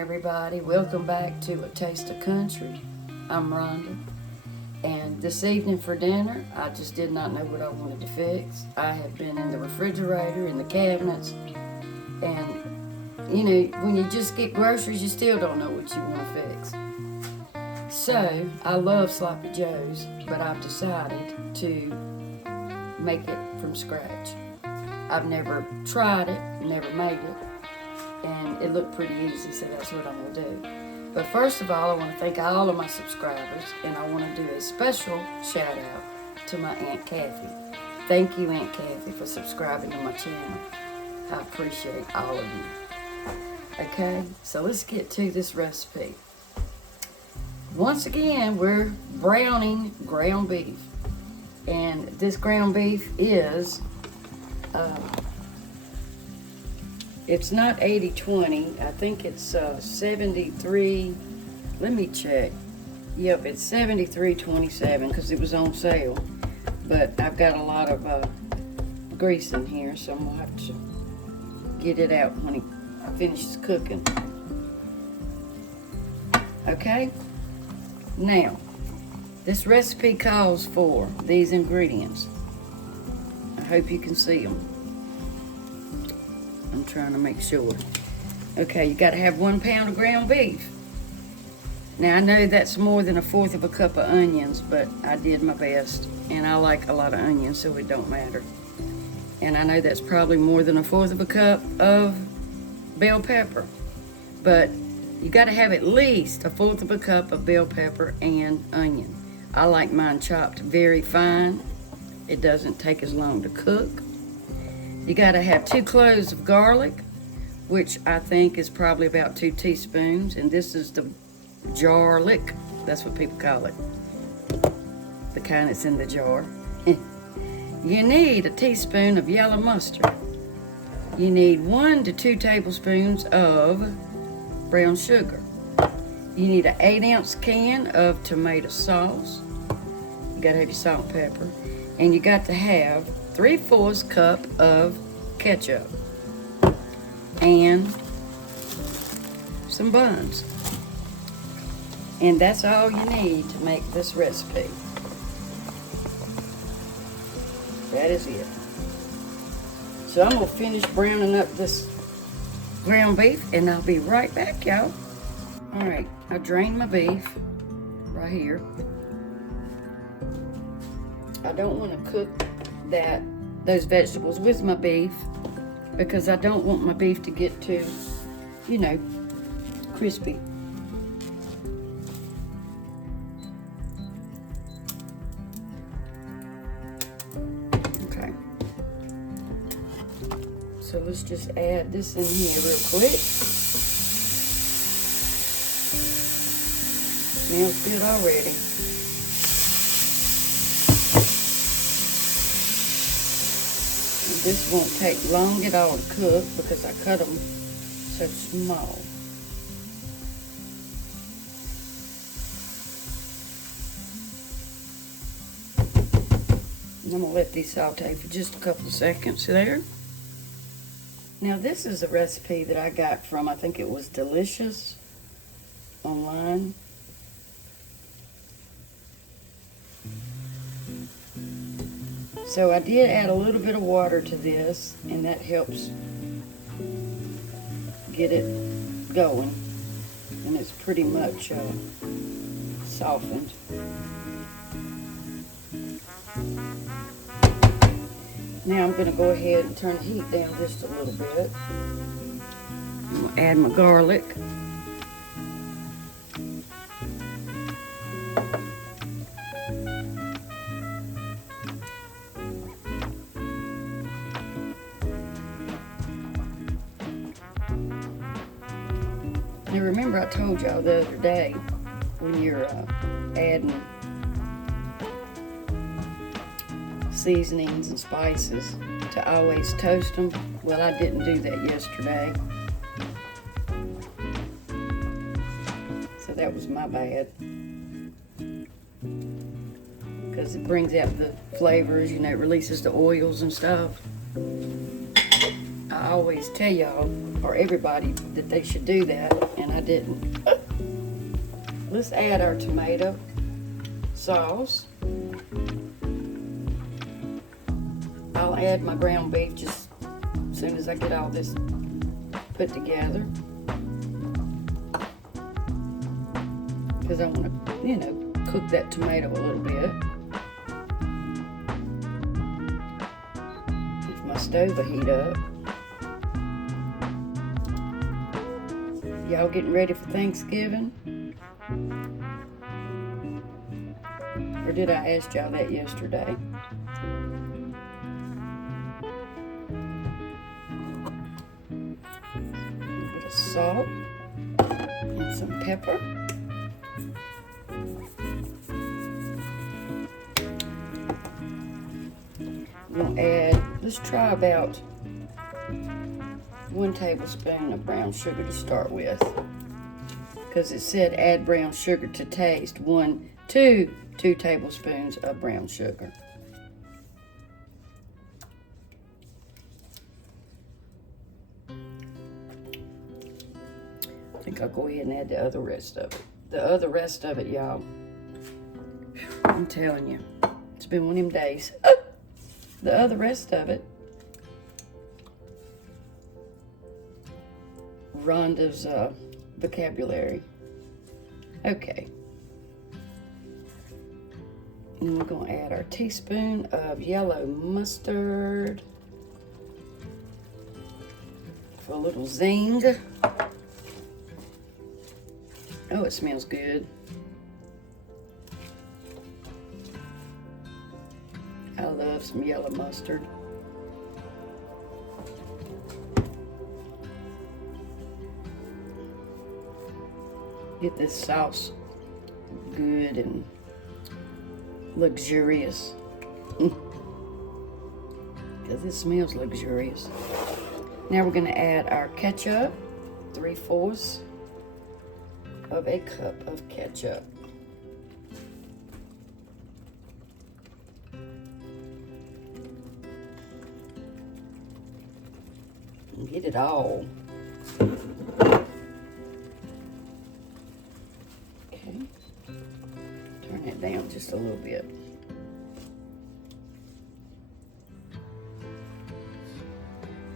everybody. Welcome back to A Taste of Country. I'm Rhonda. And this evening for dinner, I just did not know what I wanted to fix. I have been in the refrigerator, in the cabinets, and you know, when you just get groceries, you still don't know what you want to fix. So, I love Sloppy Joe's, but I've decided to make it from scratch. I've never tried it, never made it, and it looked pretty easy, so that's what I'm going to do. But first of all, I want to thank all of my subscribers, and I want to do a special shout out to my Aunt Kathy. Thank you, Aunt Kathy, for subscribing to my channel. I appreciate all of you. Okay, so let's get to this recipe. Once again, we're browning ground beef, and this ground beef is it's not 80-20. I think it's 73. Let me check. Yep, it's 73-27 because it was on sale. But I've got a lot of grease in here, so I'm going to have to get it out when it finishes cooking. Okay? Now, this recipe calls for these ingredients. I hope you can see them. I'm trying to make sure. Okay, you got to have 1 pound of ground beef. Now, I know that's more than 1/4 of a cup of onions, but I did my best. And I like a lot of onions, so it don't matter. And I know that's probably more than 1/4 of a cup of bell pepper. But you got to have at least 1/4 of a cup of bell pepper and onion. I like mine chopped very fine. It doesn't take as long to cook. You got to have 2 cloves of garlic, which I think is probably about 2 teaspoons. And this is the garlic. That's what people call it. The kind that's in the jar. You need a teaspoon of yellow mustard. You need 1 to 2 tablespoons of brown sugar. You need an 8-ounce can of tomato sauce. You got to have your salt and pepper. And you got to have 3/4 cup of ketchup and some buns. And that's all you need to make this recipe. That is it. So I'm going to finish browning up this ground beef, and I'll be right back, y'all. All right, I drained my beef right here. I don't want to cook those vegetables with my beef because I don't want my beef to get too, you know, crispy. Okay. So let's just add this in here real quick. Smells good already. This won't take long at all to cook because I cut them so small. And I'm going to let these saute for just a couple of seconds there. Now this is a recipe that I got from, I think it was Delicious online. So I did add a little bit of water to this, and that helps get it going. And it's pretty much softened. Now I'm going to go ahead and turn the heat down just a little bit. I'm going to add my garlic. Now remember I told y'all the other day when you're adding seasonings and spices to always toast them. Well, I didn't do that yesterday. So that was my bad. Because it brings out the flavors, you know, it releases the oils and stuff. I always tell y'all, or everybody, that they should do that, and I didn't. Let's add our tomato sauce. I'll add my ground beef just as soon as I get all this put together. Because I want to, you know, cook that tomato a little bit. If my stove will heat up. Y'all getting ready for Thanksgiving? Or did I ask y'all that yesterday? A bit of salt and some pepper. I'm gonna add, let's try about 1 tablespoon of brown sugar to start with, because it said add brown sugar to taste. 2 tablespoons of brown sugar. I think I'll go ahead and add the other rest of it. The other rest of it, y'all, I'm telling you, it's been one of them days. The other rest of it, Rhonda's vocabulary. Okay. And we're going to add our teaspoon of yellow mustard for a little zing. Oh, it smells good. I love some yellow mustard. Get this sauce good and luxurious. Because it smells luxurious. Now we're going to add our ketchup, 3/4 of a cup of ketchup. And get it all. Okay. Turn it down just a little bit.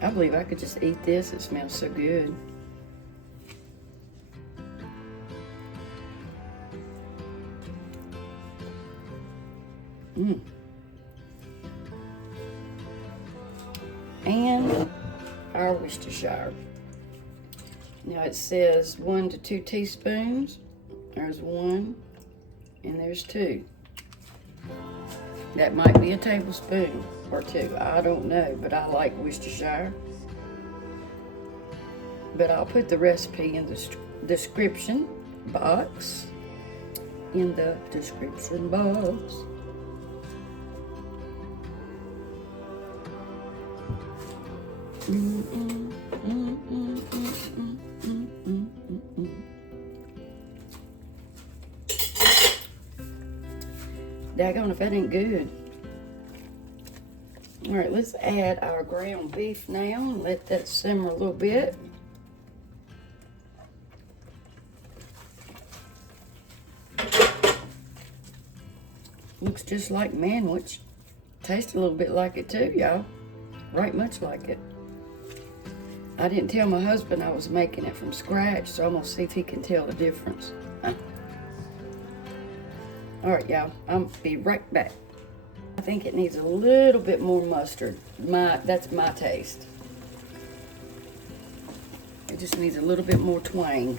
I believe I could just eat this. It smells so good. And our Worcestershire. Now it says 1 to 2 teaspoons. There's 1 and there's 2. That might be a tablespoon or 2. I don't know, but I like Worcestershire. But I'll put the recipe in the description box. In the description box. Daggone if that ain't good. All right, let's add our ground beef now and let that simmer a little bit. Looks just like manwich. Tastes a little bit like it too, y'all. Right much like it. I didn't tell my husband I was making it from scratch, so I'm gonna see if he can tell the difference. All right, y'all, I'll be right back. I think it needs a little bit more mustard. That's my taste. It just needs a little bit more twang.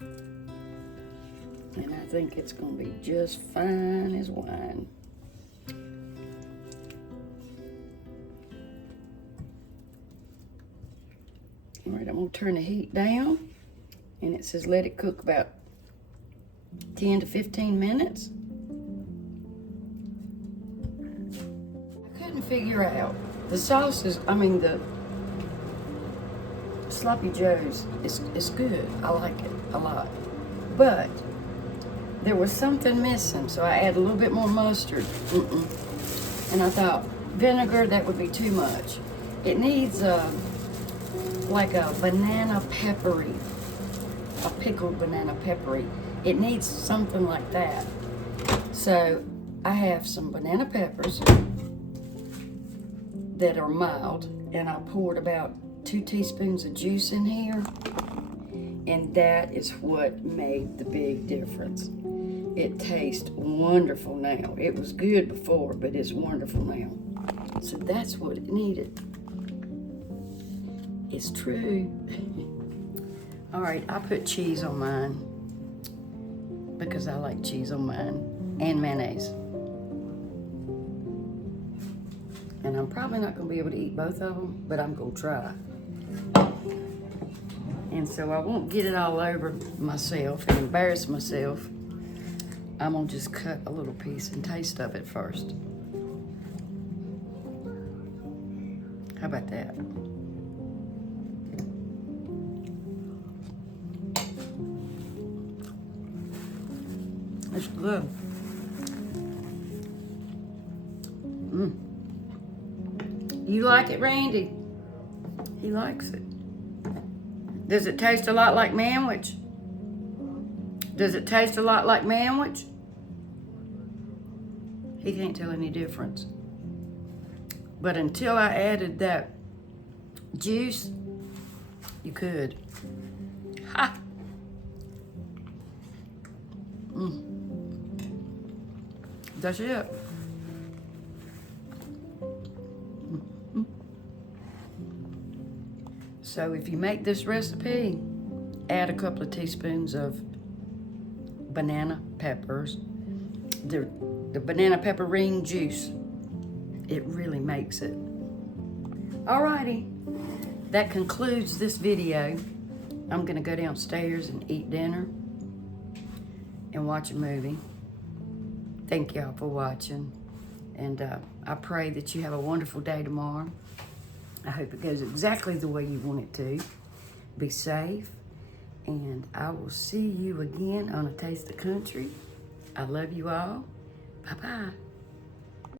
And I think it's gonna be just fine as wine. All right, I'm gonna turn the heat down, and it says let it cook about 10 to 15 minutes. I couldn't figure out. The sauce is, the Sloppy Joe's is good. I like it a lot. But there was something missing, so I added a little bit more mustard. And I thought, vinegar, that would be too much. It needs like a banana peppery, a pickled banana peppery. It needs something like that. So I have some banana peppers that are mild, and I poured about 2 teaspoons of juice in here, and that is what made the big difference. It tastes wonderful now. It was good before, but it's wonderful now. So that's what it needed. It's true. All right, I put cheese on mine because I like cheese on mine, and mayonnaise. And I'm probably not gonna be able to eat both of them, but I'm gonna try. And so I won't get it all over myself and embarrass myself. I'm gonna just cut a little piece and taste of it first. How about that? It's good. You like it, Randy? He likes it. Does it taste a lot like manwich? Does it taste a lot like manwich? He can't tell any difference. But until I added that juice, you could. Ha! That's it. So if you make this recipe, add a couple of teaspoons of banana peppers. The banana pepper ring juice. It really makes it. Alrighty, that concludes this video. I'm gonna go downstairs and eat dinner and watch a movie. Thank y'all for watching. And I pray that you have a wonderful day tomorrow. I hope it goes exactly the way you want it to. Be safe, and I will see you again on A Taste of Country. I love you all. Bye-bye.